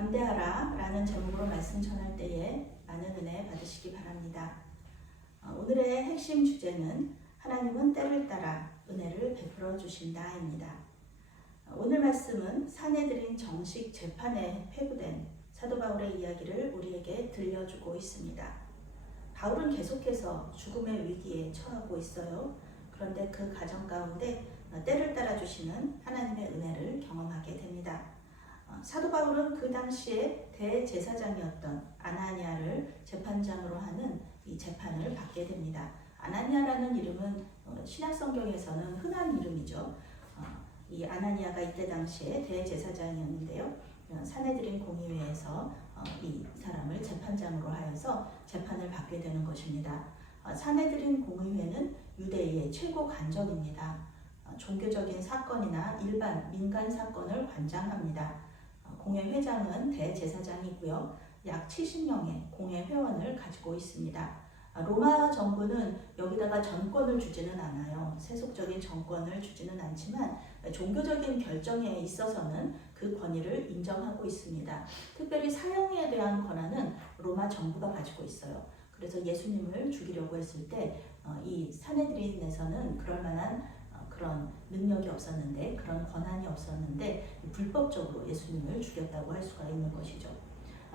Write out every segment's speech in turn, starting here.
담대하라 라는 제목으로 말씀 전할 때에 많은 은혜 받으시기 바랍니다. 오늘의 핵심 주제는 하나님은 때를 따라 은혜를 베풀어 주신다입니다. 오늘 말씀은 사내들인 정식 재판에 회부된 사도 바울의 이야기를 우리에게 들려주고 있습니다. 바울은 계속해서 죽음의 위기에 처하고 있어요. 그런데 그 과정 가운데 때를 따라 주시는 하나님의 은혜를 경험하게 됩니다. 사도 바울은 그 당시에 대제사장이었던 아나니아를 재판장으로 하는 이 재판을 받게 됩니다. 아나니아라는 이름은 신약 성경에서는 흔한 이름이죠. 이 아나니아가 이때 당시에 대제사장이었는데요. 사내들인 공의회에서 이 사람을 재판장으로 하여서 재판을 받게 되는 것입니다. 사내들인 공의회는 유대의 최고 관정입니다. 종교적인 사건이나 일반 민간 사건을 관장합니다. 공회 회장은 대제사장이고요. 약 70명의 공회 회원을 가지고 있습니다. 로마 정부는 여기다가 전권을 주지는 않아요. 세속적인 정권을 주지는 않지만 종교적인 결정에 있어서는 그 권위를 인정하고 있습니다. 특별히 사형에 대한 권한은 로마 정부가 가지고 있어요. 그래서 예수님을 죽이려고 했을 때 이 사내들인에서는 그럴 만한 그런 능력이 없었는데, 그런 권한이 없었는데 불법적으로 예수님을 죽였다고 할 수가 있는 것이죠.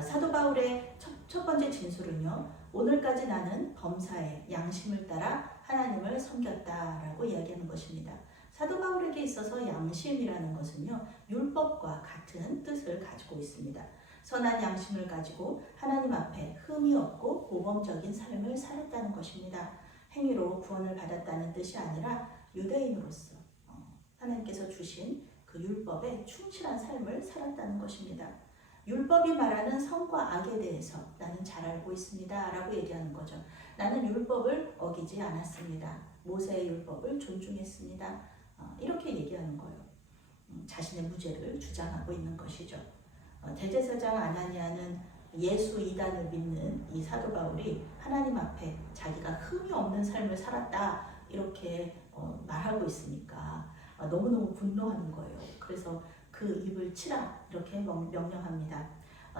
사도 바울의 첫 번째 진술은요, 오늘까지 나는 범사의 양심을 따라 하나님을 섬겼다라고 이야기하는 것입니다. 사도 바울에게 있어서 양심이라는 것은요, 율법과 같은 뜻을 가지고 있습니다. 선한 양심을 가지고 하나님 앞에 흠이 없고 모범적인 삶을 살았다는 것입니다. 행위로 구원을 받았다는 뜻이 아니라 유대인으로서 하나님께서 주신 그 율법에 충실한 삶을 살았다는 것입니다. 율법이 말하는 선과 악에 대해서 나는 잘 알고 있습니다 라고 얘기하는 거죠. 나는 율법을 어기지 않았습니다. 모세의 율법을 존중했습니다. 이렇게 얘기하는 거예요. 자신의 무죄를 주장하고 있는 것이죠. 대제사장 아나니아는 예수 이단을 믿는 이 사도 바울이 하나님 앞에 자기가 흠이 없는 삶을 살았다 이렇게 말하고 있으니까 너무너무 분노하는 거예요. 그래서 그 입을 치라 이렇게 명령합니다.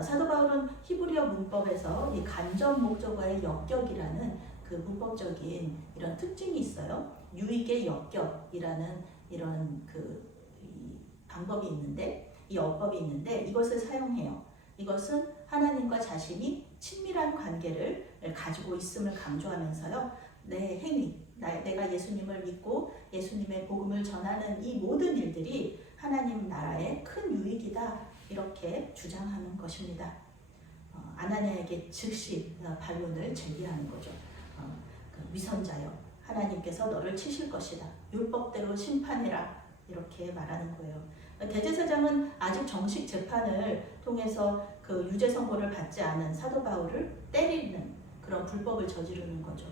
사도 바울은 히브리어 문법에서 이 간접 목적어의 역격이라는 그 문법적인 이런 특징이 있어요. 유익의 역격이라는 이런 이 방법이 있는데, 이 어법이 있는데 이것을 사용해요. 이것은 하나님과 자신이 친밀한 관계를 가지고 있음을 강조하면서요, 내 행위, 내가 예수님을 믿고 예수님의 복음을 전하는 이 모든 일들이 하나님 나라의 큰 유익이다 이렇게 주장하는 것입니다. 아나니아에게 즉시 반론을 제기하는 거죠. 그 위선자여, 하나님께서 너를 치실 것이다. 율법대로 심판해라 이렇게 말하는 거예요. 대제사장은 아직 정식 재판을 통해서 그 유죄 선고를 받지 않은 사도 바울을 때리는 그런 불법을 저지르는 거죠.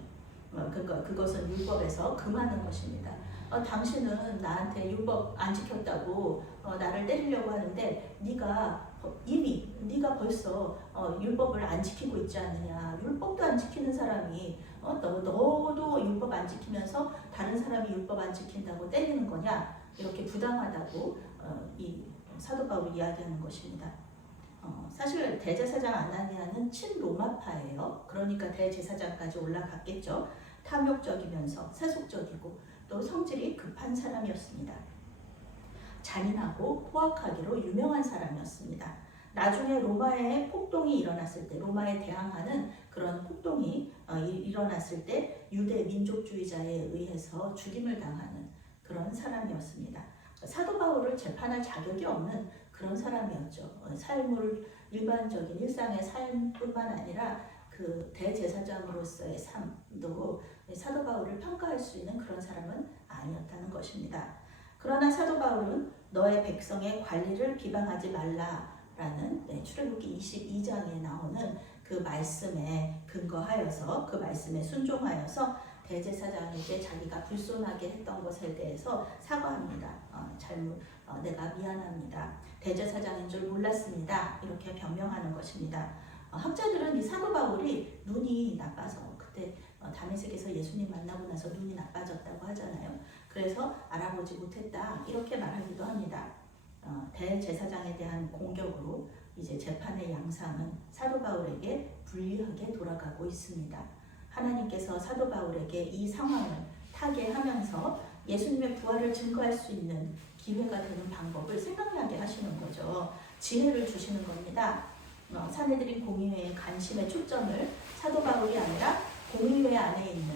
그것은 율법에서 금하는 것입니다. 당신은 나한테 율법 안 지켰다고 나를 때리려고 하는데 네가 벌써 율법을 안 지키고 있지 않느냐. 율법도 안 지키는 사람이 너도 율법 안 지키면서 다른 사람이 율법 안 지킨다고 때리는 거냐. 이렇게 부당하다고 이 사도 바울이 이야기하는 것입니다. 사실 대제사장 아나니아는 친로마파예요. 그러니까 대제사장까지 올라갔겠죠. 탐욕적이면서 세속적이고 또 성질이 급한 사람이었습니다. 잔인하고 포악하기로 유명한 사람이었습니다. 나중에 로마에 폭동이 일어났을 때, 로마에 대항하는 그런 폭동이 일어났을 때 유대 민족주의자에 의해서 죽임을 당하는 그런 사람이었습니다. 사도 바울을 재판할 자격이 없는 그런 사람이었죠. 삶을 일반적인 일상의 삶뿐만 아니라 그 대제사장으로서의 삶도 사도 바울을 평가할 수 있는 그런 사람은 아니었다는 것입니다. 그러나 사도 바울은 너의 백성의 관리를 비방하지 말라라는 출애굽기 22장에 나오는 그 말씀에 근거하여서, 그 말씀에 순종하여서 대제사장에게 자기가 불손하게 했던 것에 대해서 사과합니다. 내가 미안합니다. 대제사장인 줄 몰랐습니다. 이렇게 변명하는 것입니다. 학자들은 이 사도 바울이 눈이 나빠서, 그때 다메섹에서 예수님 만나고 나서 눈이 나빠졌다고 하잖아요. 그래서 알아보지 못했다 이렇게 말하기도 합니다. 대제사장에 대한 공격으로 이제 재판의 양상은 사도 바울에게 불리하게 돌아가고 있습니다. 하나님께서 사도 바울에게 이 상황을 타개하면서 예수님의 부활을 증거할 수 있는 기회가 되는 방법을 생각나게 하시는 거죠. 지혜를 주시는 겁니다. 사내들인 공의회의 관심의 초점을 사도 바울이 아니라 공의회 안에 있는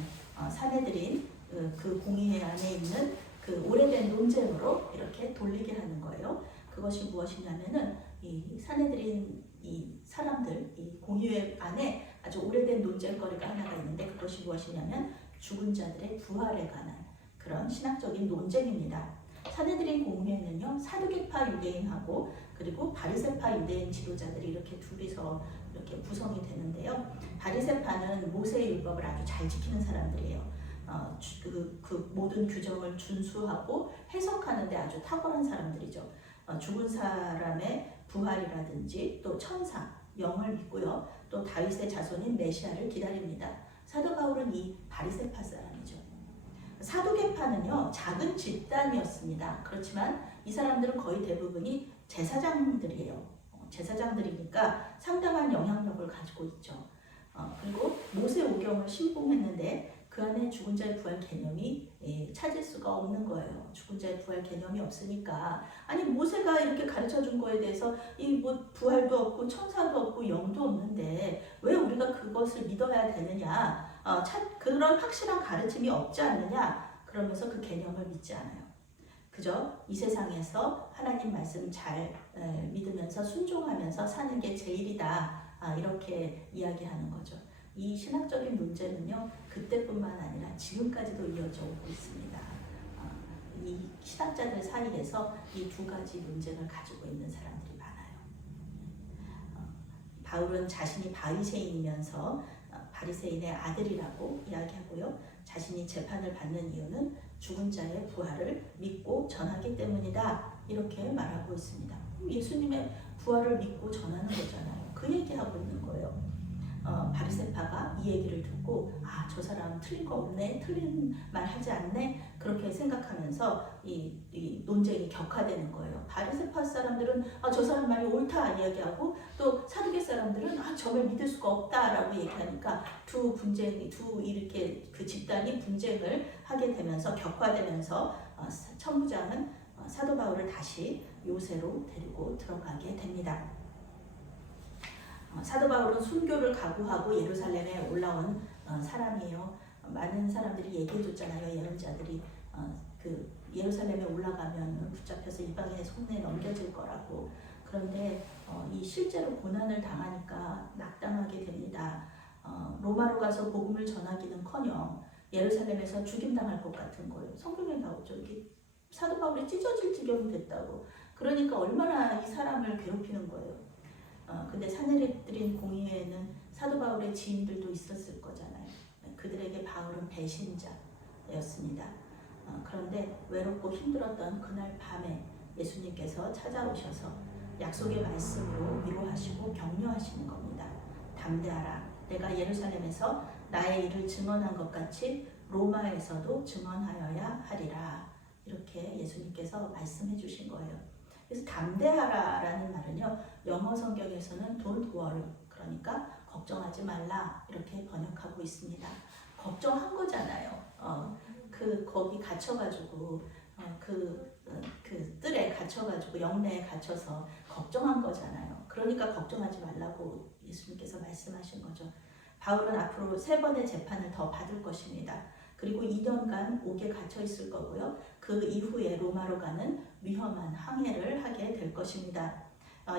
사내들인 그 공의회 안에 있는 그 오래된 논쟁으로 이렇게 돌리게 하는 거예요. 그것이 무엇이냐면은 이 사내들인 이 사람들, 이 공의회 안에 아주 오래된 논쟁거리가 하나가 있는데 그것이 무엇이냐면 죽은 자들의 부활에 관한 그런 신학적인 논쟁입니다. 사내들인 공의회는요, 사두개파 유대인하고 그리고 바리새파 유대인 지도자들이 이렇게 둘이서 이렇게 구성이 되는데요. 바리새파는 모세의 율법을 아주 잘 지키는 사람들이에요. 그 모든 규정을 준수하고 해석하는데 아주 탁월한 사람들이죠. 죽은 사람의 부활이라든지 또 천사, 영을 믿고요. 또 다윗의 자손인 메시아를 기다립니다. 사도 바울은 이 바리새파 사람이죠. 사두개파는요, 작은 집단이었습니다. 그렇지만 이 사람들은 거의 대부분이 제사장들이에요. 제사장들이니까 상당한 영향력을 가지고 있죠. 그리고 모세오경을 신봉했는데 그 안에 죽은 자의 부활 개념이 찾을 수가 없는 거예요. 죽은 자의 부활 개념이 없으니까 아니 모세가 이렇게 가르쳐 준 거에 대해서 이 뭐 부활도 없고 천사도 없고 영도 없는데 왜 우리가 그것을 믿어야 되느냐? 그런 확실한 가르침이 없지 않느냐? 그러면서 그 개념을 믿지 않아요. 그저 이 세상에서 하나님 말씀 잘 믿으면서 순종하면서 사는 게 제일이다. 이렇게 이야기하는 거죠. 이 신학적인 논쟁은요, 그때뿐만 아니라 지금까지도 이어져 오고 있습니다. 이 신학자들 사이에서 이 두 가지 논쟁을 가지고 있는 사람들이 많아요. 바울은 자신이 바리새인이면서 바리새인의 아들이라고 이야기하고요. 자신이 재판을 받는 이유는 죽은 자의 부활을 믿고 전하기 때문이다. 이렇게 말하고 있습니다. 예수님의 부활을 믿고 전하는 거잖아요. 그 얘기하고 있는 거예요. 바리새파가 이 얘기를 듣고 저 사람 틀린 거 없네, 틀린 말 하지 않네 그렇게 생각하면서 이 논쟁이 격화되는 거예요. 바리새파 사람들은 저 사람 말이 옳다 이야기하고 또 사두개 사람들은 저걸 믿을 수가 없다라고 얘기하니까 이렇게 그 집단이 분쟁을 하게 되면서 격화되면서 천부장은 사도 바울을 다시 요새로 데리고 들어가게 됩니다. 사도 바울은 순교를 각오하고 예루살렘에 올라온 사람이에요. 많은 사람들이 얘기해줬잖아요. 예언자들이 그 예루살렘에 올라가면 붙잡혀서 이방인의 손에 넘겨질 거라고. 그런데 이 실제로 고난을 당하니까 낙담하게 됩니다. 로마로 가서 복음을 전하기는커녕 예루살렘에서 죽임당할 것 같은 거예요. 성경에 나오죠. 이게 사도 바울이 찢어질 지경이 됐다고. 그러니까 얼마나 이 사람을 괴롭히는 거예요. 근데 사내들인 공의회에는 사도 바울의 지인들도 있었을 거잖아요. 그들에게 바울은 배신자였습니다. 그런데 외롭고 힘들었던 그날 밤에 예수님께서 찾아오셔서 약속의 말씀으로 위로하시고 격려하시는 겁니다. 담대하라. 내가 예루살렘에서 나의 일을 증언한 것 같이 로마에서도 증언하여야 하리라. 이렇게 예수님께서 말씀해 주신 거예요. 그래서 담대하라라는 말은요, 영어 성경에서는 don't worry, 그러니까 걱정하지 말라 이렇게 번역하고 있습니다. 걱정한 거잖아요. 거기 갇혀가지고 그 뜰에 갇혀가지고 영내에 갇혀서 걱정한 거잖아요. 그러니까 걱정하지 말라고 예수님께서 말씀하신 거죠. 바울은 앞으로 3번의 재판을 더 받을 것입니다. 그리고 2년간 옥에 갇혀 있을 거고요. 그 이후에 로마로 가는 위험한 항해를 하게 될 것입니다.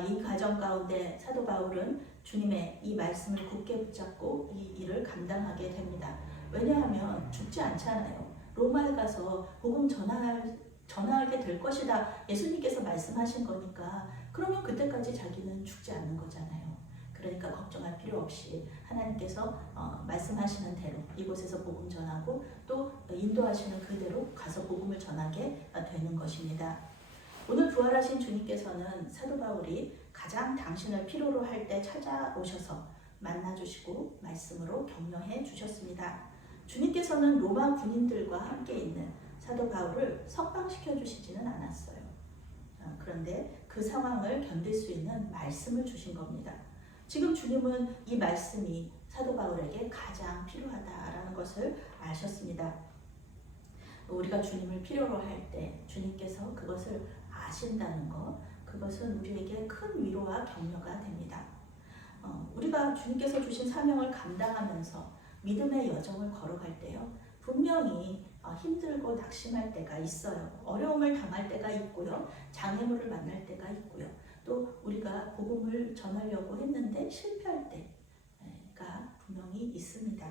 이 과정 가운데 사도 바울은 주님의 이 말씀을 굳게 붙잡고 이 일을 감당하게 됩니다. 왜냐하면 죽지 않잖아요. 로마에 가서 복음 전하게 될 것이다. 예수님께서 말씀하신 거니까 그러면 그때까지 자기는 죽지 않는 거잖아요. 그러니까 걱정할 필요 없이 하나님께서 말씀하시는 대로 이곳에서 복음 전하고 또 인도하시는 그대로 가서 복음을 전하게 되는 것입니다. 오늘 부활하신 주님께서는 사도 바울이 가장 당신을 필요로 할 때 찾아오셔서 만나주시고 말씀으로 격려해 주셨습니다. 주님께서는 로마 군인들과 함께 있는 사도 바울을 석방시켜 주시지는 않았어요. 그런데 그 상황을 견딜 수 있는 말씀을 주신 겁니다. 지금 주님은 이 말씀이 사도 바울에게 가장 필요하다라는 것을 아셨습니다. 우리가 주님을 필요로 할 때 주님께서 그것을 아신다는 것, 그것은 우리에게 큰 위로와 격려가 됩니다. 우리가 주님께서 주신 사명을 감당하면서 믿음의 여정을 걸어갈 때요, 분명히 힘들고 낙심할 때가 있어요. 어려움을 당할 때가 있고요, 장애물을 만날 때가 있고요, 또 우리가 복음을 전하려고 했는데 실패할 때가 분명히 있습니다.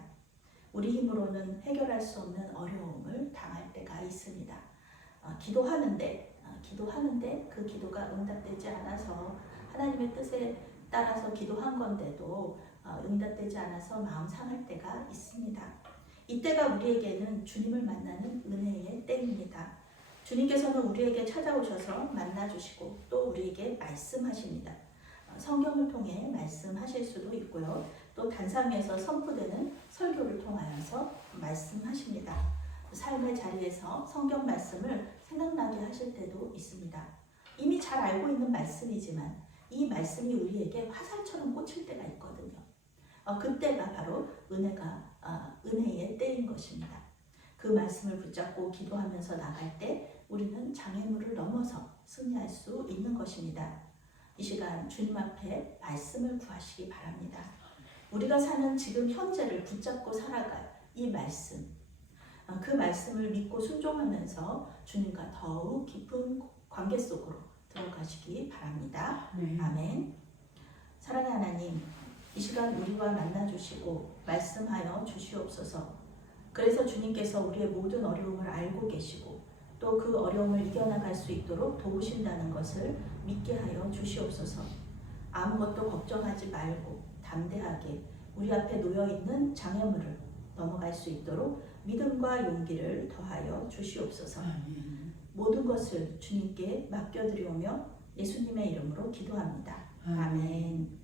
우리 힘으로는 해결할 수 없는 어려움을 당할 때가 있습니다. 기도하는데 그 기도가 응답되지 않아서 하나님의 뜻에 따라서 기도한 건데도 응답되지 않아서 마음 상할 때가 있습니다. 이때가 우리에게는 주님을 만나는 은혜의 때입니다. 주님께서는 우리에게 찾아오셔서 만나주시고 또 우리에게 말씀하십니다. 성경을 통해 말씀하실 수도 있고요, 또 단상에서 선포되는 설교를 통하여서 말씀하십니다. 삶의 자리에서 성경 말씀을 생각나게 하실 때도 있습니다. 이미 잘 알고 있는 말씀이지만 이 말씀이 우리에게 화살처럼 꽂힐 때가 있거든요. 그때가 바로 은혜의 때인 것입니다. 그 말씀을 붙잡고 기도하면서 나갈 때 우리는 장애물을 넘어서 승리할 수 있는 것입니다. 이 시간 주님 앞에 말씀을 구하시기 바랍니다. 우리가 사는 지금 현재를 붙잡고 살아갈 이 말씀, 그 말씀을 믿고 순종하면서 주님과 더욱 깊은 관계 속으로 들어가시기 바랍니다. 아멘. 사랑의 하나님, 이 시간 우리와 만나주시고 말씀하여 주시옵소서. 그래서 주님께서 우리의 모든 어려움을 알고 계시고 또 그 어려움을 이겨나갈 수 있도록 도우신다는 것을 믿게 하여 주시옵소서. 아무것도 걱정하지 말고 담대하게 우리 앞에 놓여있는 장애물을 넘어갈 수 있도록 믿음과 용기를 더하여 주시옵소서. 모든 것을 주님께 맡겨드리오며 예수님의 이름으로 기도합니다. 아멘.